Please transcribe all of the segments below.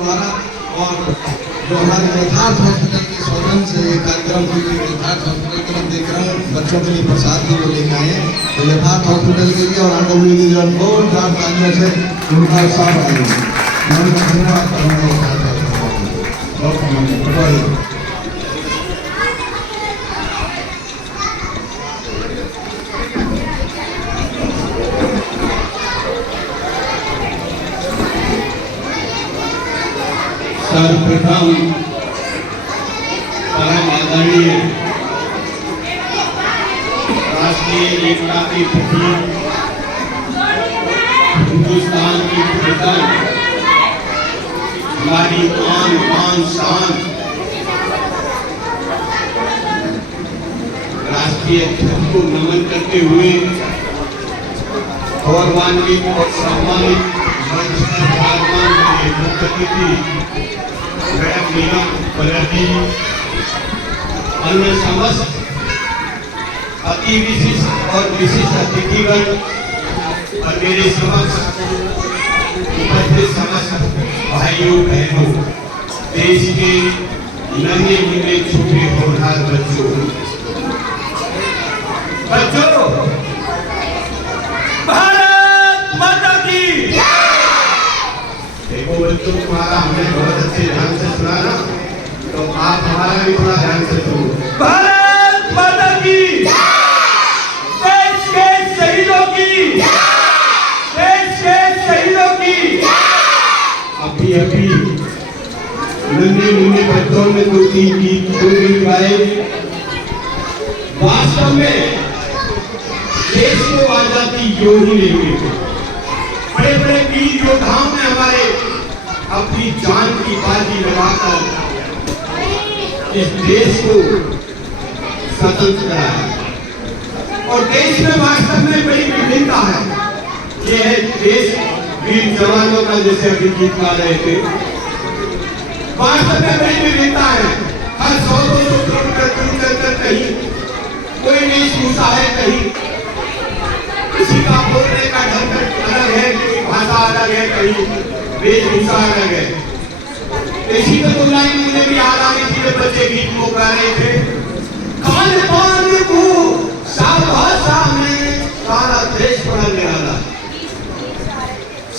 द्वारा और जो हमारे यथार्थ हॉस्पिटल के सौजन से ये कार्यक्रम के लिए यथार्थ हॉस्पिटल के मैं देख रहा हूँ बच्चों के लिए प्रसाद भी वो लेकर आए हैं, तो यथार्थ हॉस्पिटल के लिए और RWD जो बहुत चार तालियों से उनका साथ आएंगे। मैं उनका धन्यवाद करूँगा। सर्वप्रथम परम आदरणीय राष्ट्रीय एकता की प्रतीक हिंदुस्तान की पहचान हमारी आन बान शान राष्ट्रीय ध्वज को नमन करते हुए गौरवान्वित और सम्मानित मुख्य अतिथि मैडम नीलम बनर्जी, अन्य समस्त अति विशिष्ट और विशिष्ट अतिथिगण और मेरे समक्ष उपस्थित समस्त भाइयों बहनों, देश के नन्हे मुन्ने छोटे होनहार बच्चों, भारत माता की। देखो बच्चों, तुम्हारा हमने बहुत अच्छे ध्यान से सुना ना, तो आप हमारा भी थोड़ा ध्यान से सुनो। भारत माता की, देश के शहीदों की, देश के शहीदों की। अभी अभी नन्हे मुन्ने बच्चों में दो तीन गीत गाए। वास्तव में देश को आजादी यूं ही नहीं हुई, बड़े बड़े वीर योद्धाओं ने हमारे अपनी जान की बाजी लगाकर इस देश को स्वतंत्र कराया। और देश में वास्तव में बड़ी विभिन्नता है। ये है देश वीर जवानों का, जैसे अभी गीत गा रहे थे। वास्तव में बड़ी विभिन्नता है। हर 100-200 किलोमीटर दूर चलकर कहीं कोई वेशभूषा है, कहीं किसी का बोलने का ढंग अलग है, कोई भाषा अलग है, कहीं वेशभूषा अलग है। इसी में तो लाइन मुझे भी याद आ रही थी, बच्चे गीत को गा रहे थे। कान पान को सब भाषा में सारा देश पढ़ा निराला।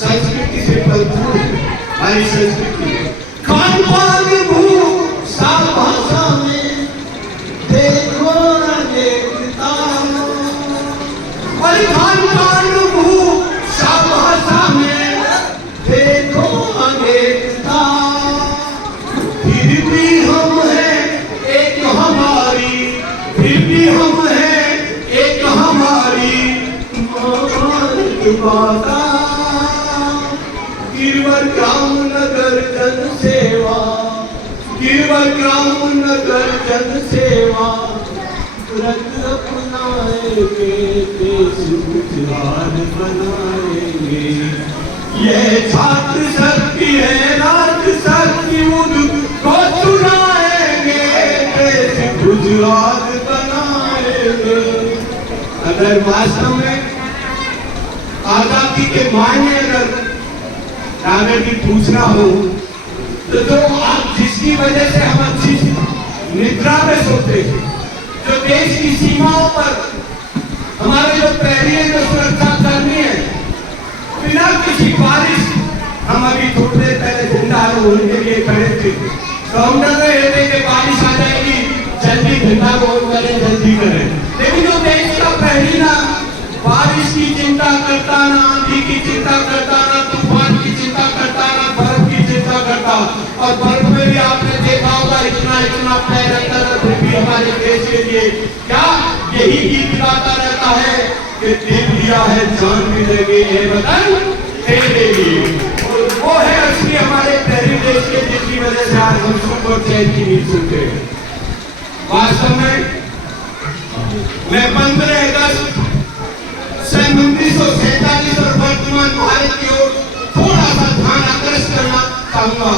संस्कृति से भरपूर हमारी संस्कृति। कान पान को सब भाषा में देखो न देखता, और खान पान को सब भाषा में देखो अनेकता। फिर भी हम हैं एक हमारी, फिर भी हम हैं एक हमारी माता। गिरवर ग्राम नगर जन सेवा, गिरवर ग्राम नगर जन सेवा। रंग अपनाएंगे देश गुजरात बनाएंगे। यह छात्र शक्ति है, राष्ट्र शक्ति को चुनाएंगे, देश गुजरात बनाएंगे। अगर वास्तव में आजादी के मायने अगर राघव जी पूछना हो तो जो आप जिसकी वजह से हम अच्छी निद्रा में सोते थे, जो देश की सीमाओं पर हमारे जो प्रहरी है, जो सुरक्षा कर्मी है, बिना किसी बारिश, हम अभी थोड़ी देर पहले झंडा रोहन के लिए खड़े थे, तो हम डर रहे थे कि बारिश आ जाएगी, जल्दी झंडा रोहन करें, जल्दी करें। लेकिन जो देश का प्रहरी ना बारिश की चिंता करता, ना आंधी की चिंता करता, ना तूफान की चिंता करता, ना बर्फ की चिंता करता। और बर्फ में भी आपने देखा होगा इतना इतना पैर रखता था, फिर भी हमारे देश के लिए क्या यही गीत गाता रहता है कि दिल दिया है जान भी देंगे ये वतन तेरे लिए। और वो है असली हमारे पहले देश के, जिसकी वजह से आज हम सुख और चैन की नींद सुनते हैं। वास्तव में मैं 15 अगस्त सन 1947 और वर्तमान भारत की ओर थोड़ा सा ध्यान आकर्षित करना चाहूंगा।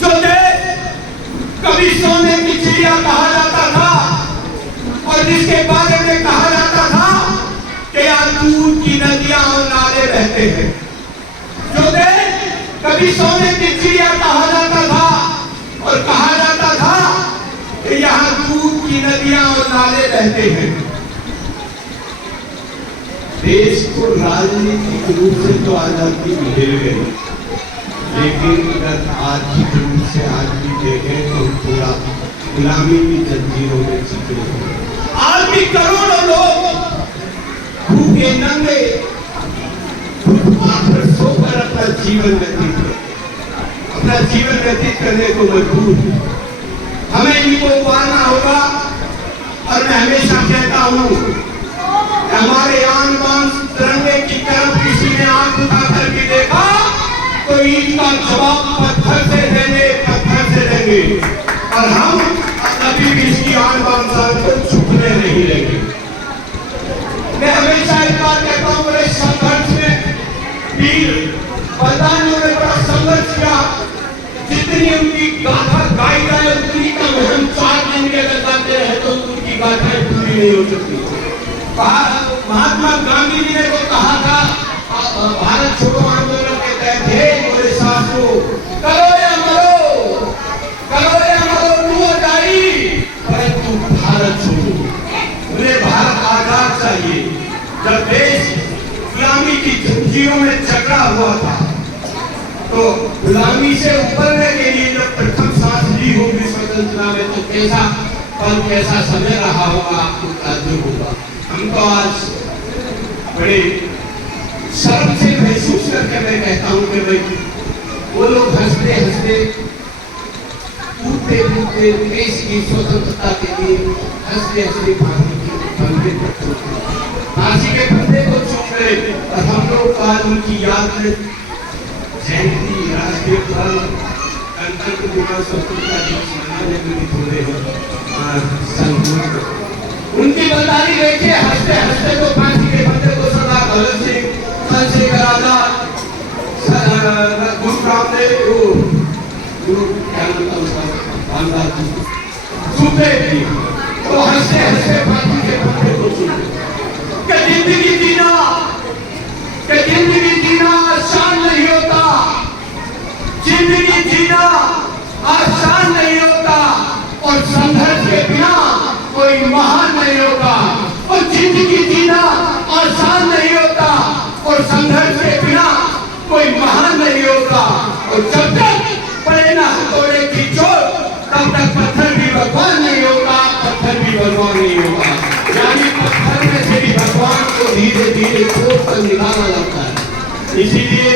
जो देश कभी सोने की चिड़िया कहा जाता था और जिसके बारे में कहा जाता था कि यहाँ दूध की नदियां और नाले बहते हैं, जो देश कभी सोने की चिड़िया कहा जाता था और कहा जाता था कि यहाँ दूध की नदियां और नाले बहते हैं। देश को राजनीतिक रूप से तो आजादी मिल गई, लेकिन अगर आर्थिक रूप से आज भी देखें तो पूरा गुलामी की जंजीरों में चिपके हैं। आज भी करोड़ों लोग भूखे नंगे फुटपाथ पर सोकर अपना जीवन व्यतीत करने को मजबूर है। हमें इनको उबारना होगा। और मैं हमेशा कहता हूँ, हमारे आन बान तिरंगे की तरफ किसी ने आंख उठा करके देखा तो ईद का जवाब पत्थर से देंगे और हम कभी भी इसकी आन बान को छुपने नहीं देंगे। मैं हमेशा एक बात कहता हूँ, बड़े संघर्ष में वीर बलिदानियों ने बड़ा संघर्ष किया। जितनी उनकी गाथा गाई जाए उतनी कम है। हम 4 दिन के अगर गाते हैं तो उनकी गाथाएं पूरी नहीं हो सकती। महात्मा गांधी जी ने तो कहा था, भारत छोड़ो आंदोलन के तहत, हे मेरे साथियों, करो या मरो, तू जाई, परंतु भारत छोड़ो। मुझे भारत आजाद चाहिए। जब देश गुलामी की जंजीरों में जकड़ा हुआ था तो गुलामी से उबरने के लिए जब प्रथम सांस ली होगी स्वतंत्रता में तो कैसा पल, कैसा समय रहा होगा, आपको ताज्जुब होगा। हम तो आज बड़े शर्म से महसूस करके मैं कहता हूँ कि भाई वो लोग हंसते हंसते कूदते देश की स्वतंत्रता के लिए हंसते हंसते फांसी के फंदे को चूम रहे और हम लोग आज उनकी याद में जयंती, राष्ट्रीय पर्व, गणतंत्र दिवस, स्वतंत्रता दिवस मनाने में भी थोड़े संकोच। उनकी बलिदानी देखिए, हंसते हंसते तो फांसी के फंदे को सरदार भगत सिंह, चंद्रशेखर आजाद, गुरु रामदेव, गुरु क्या नाम था उसका, रामदास जी, सुखदेव जी, तो हंसते हंसते फांसी के फंदे को चूमे। जिंदगी जीना आसान नहीं होता, जिंदगी जीना आसान नहीं होता और संघर्ष के बिना कोई महान नहीं होता। और जिंदगी जीना आसान नहीं होता और संघर्ष के बिना कोई महान नहीं होता। और जब तक पड़े ना हथौड़े की चोट तब तक पत्थर भी भगवान नहीं होगा, पत्थर भी भगवान नहीं होगा। यानी पत्थर में से भी भगवान को धीरे धीरे खोद कर निकाला जाता है। इसीलिए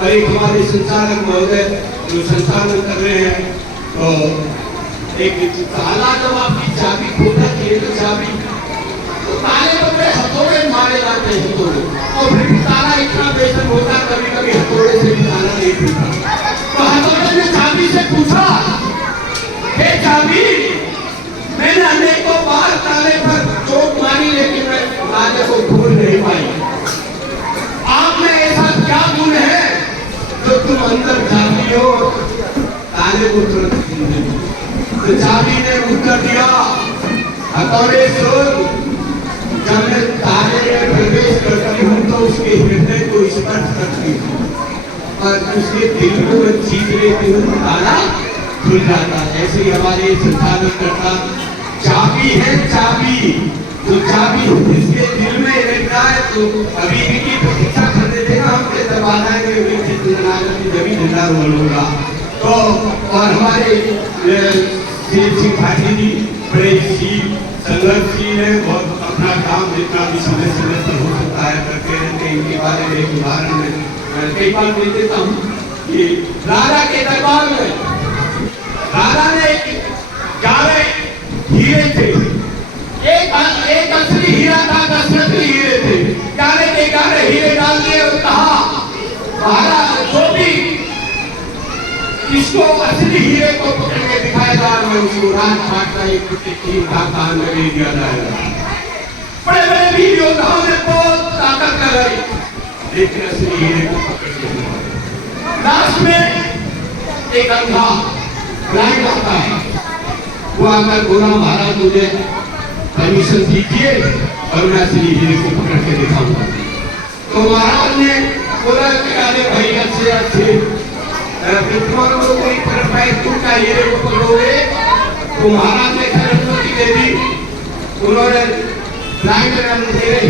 और एक हमारे संचालक महोदय जो संचालन कर रहे हैं, तो एक ताला जब आपकी चाबी खोलना चाहिए तो चाबी तो ताले पर हथौड़े मारे जाते हैं हथौड़े, और फिर भी ताला इतना बेचैन होता है, कभी कभी हथौड़े से भी ताला नहीं खुलता। तो हथौड़े ने चाबी से पूछा, हे चाबी, मैंने अनेकों बार ताले पर चोट मारी लेकिन मैं ताले को खोल नहीं पाई। आप में ऐसा क्या गुण है जो तुम अंदर जाती हो ताले को तुरंत खोल देती हो? तो चाबी ने उत्तर दिया, हथौड़े सुन, जब मैं ताले में प्रवेश करती हूँ तो उसके हृदय को स्पर्श करती हूँ और उसके दिल को जीत लेती हूँ, ताला खुल जाता है। ऐसे ही हमारे संचालन करता चाबी है, चाबी तो चाबी इसके दिल में रह जाए तो अभी की प्रतीक्षा करने देगा, हमसे दरवाजा जमी जिंदा होगा। तो और हमारे सिंह भाटी जी बड़े संघर्षशील है, बहुत अपना काम जितना भी समय समय पर हो सकता है करते रहते हैं। इनके बारे में एक उदाहरण में कई बार दे देता हूँ कि राजा के दरबार में राजा ने 11 हीरे थे, एक असली हीरा था, 10 नकली हीरे थे। 11 के 11 हीरे डाल दिए और कहा, महाराज जो भी इसको असली हीरे को पकड़ के दिखाएगा मैं उसको राजपाट का एक कान में दे दिया जाएगा। बड़े बड़े वीर योद्धाओं ने बहुत ताकत लगाई लेकिन असली हीरे को पकड़ के लास्ट में एक अंधा ब्लाइंड आता है, वो आकर बोला, महाराज मुझे परमिशन दीजिए और मैं असली हीरे को पकड़ के दिखाऊंगा। तो महाराज ने बोला कि अरे भाई अच्छे विद्वान लोग कोई पैर का हीरे को पकड़ोगे तो महाराज ने खैर अनुमति दे दी। उन्होंने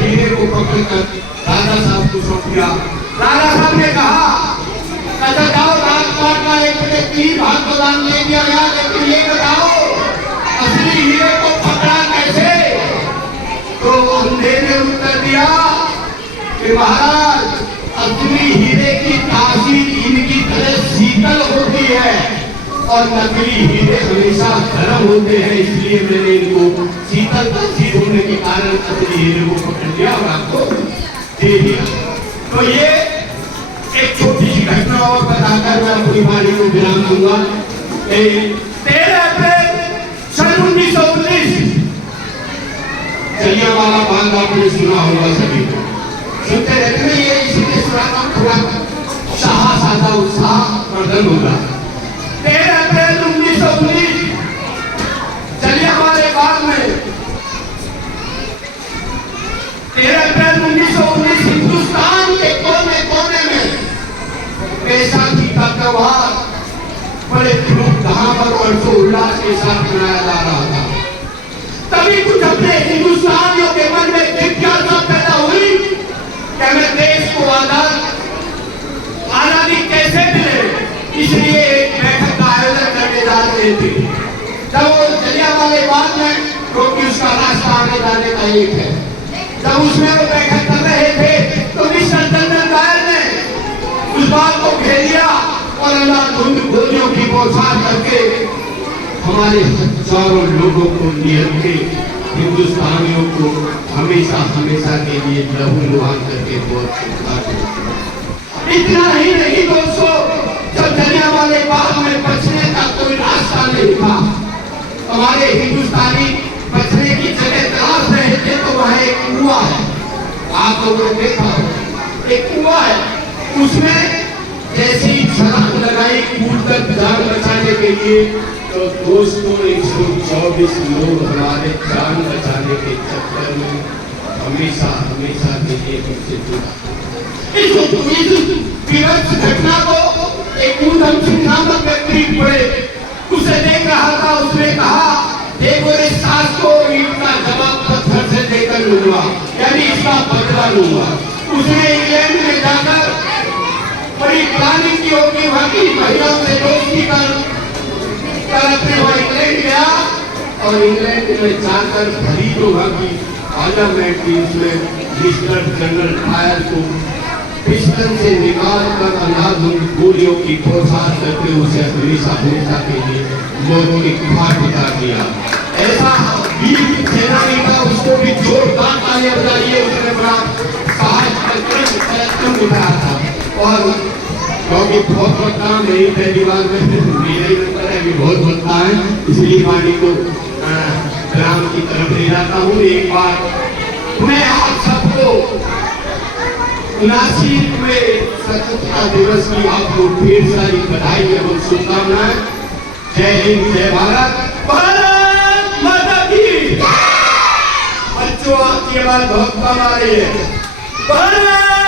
हीरे को पकड़कर राजा साहब को सौंप दिया। राजा साहब ने कहा अच्छा जाओ राजपाट का एक बटे 3 भाग को दान दे दिया गया, लेकिन ये बताओ असली हीरे को पकड़ा कैसे? तो अंधे ने उत्तर दिया कि महाराज असली हीरे की तासीर इनकी तरह शीतल होती है और नकली हीरे हमेशा गर्म होते हैं, इसलिए मैंने इनको शीतल तासीर होने के कारण असली हीरे को पकड़ लिया और आपको दे दिया। तो ये एक छोटी सी घटना और बताकर मैं अपनी वाणी को विराम दूंगा। 13 अप्रैल सन 1919 जलियांवाला बाग आपने सुना होगा, सभी को सुनते रहते हैं, ये इसलिए सुनाता हूं थोड़ा सादा उत्साह प्रदर्शन होगा। 13 अप्रैल 1919 जलियांवाला बाग में 13 अप्रैल 1919 हिंदुस्तान के कोने कोने में बैसाखी का त्योहार बड़े धूमधाम और हर्षोल्लास के साथ मनाया जा रहा था। तभी कुछ अपने हिंदुस्तानियों के मन में जिज्ञासा पैदा हुई कि हमें देश को आजादी कैसे मिले, इसलिए एक बैठक का आयोजन करने जा रहे थे। जब वो जलियांवाला बाग में, क्योंकि उसका रास्ता आने जाने का एक है, जब उसमें वो बैठक कर रहे थे तो मिस्टर जनरल डायर ने उस बात को घेर लिया और अंधाधुंध गोलियों की बौछार करके हमारे हजारों लोगों को निहत्थे हिंदुस्तानियों को हमेशा हमेशा के लिए लहूलुहान करके बहुत। इतना ही नहीं दोस्तों, जब जलियांवाला बाग में बचने का कोई रास्ता नहीं था, हमारे हिंदुस्तानी बचने की जगह तलाश रहे थे, तो वहाँ एक कुआं है, आप लोगों ने देखा एक कुआं है, उसमें जैसी छलांग लगाई कूदकर जान बचाने के लिए, तो दोस्तों 124 लोग हमारे जान बचाने के चक्कर में हमेशा हमेशा के लिए हमसे जुड़ा। इस घटना को एक ऊधम सिंह नामक व्यक्ति पड़े, उसे देख रहा था, उसने कहा देखो इस सास को ईंट का जवाब पत्थर से देकर लूंगा, यानी इसका बदला लूंगा। उसने इंग्लैंड में जाकर बड़ी प्लानिंग की होगी, वहां की महिलाओं से दोस्ती कर अपने वहां इंग्लैंड गया और इंग्लैंड में जाकर भरी जो वहां की पार्लियामेंट थी, उसमें मिस्टर जनरल डायर को पिस्टन से निकाल कर अंधाधुंध गोलियों की बौछार करके उसे हमेशा हमेशा के लिए लोगों की खाट बिता दिया। ऐसा वीर सेनानी था, उसको भी जोरदार तालियां बजाइए, उसने बड़ा साहस पराक्रम दिखाया था। और क्योंकि बहुत काम नहीं पहली बार में भी बहुत होता है, इसलिए वाणी को ग्राम की तरफ ले जाता हूँ। एक बार मैं आप सबको 79वें स्वतंत्रता दिवस की आपको ढेर सारी बधाई एवं शुभकामनाएं। जय हिंद, जय भारत, भारत माता की। बच्चों आपकी आवाज बहुत कम आ रही है। भारत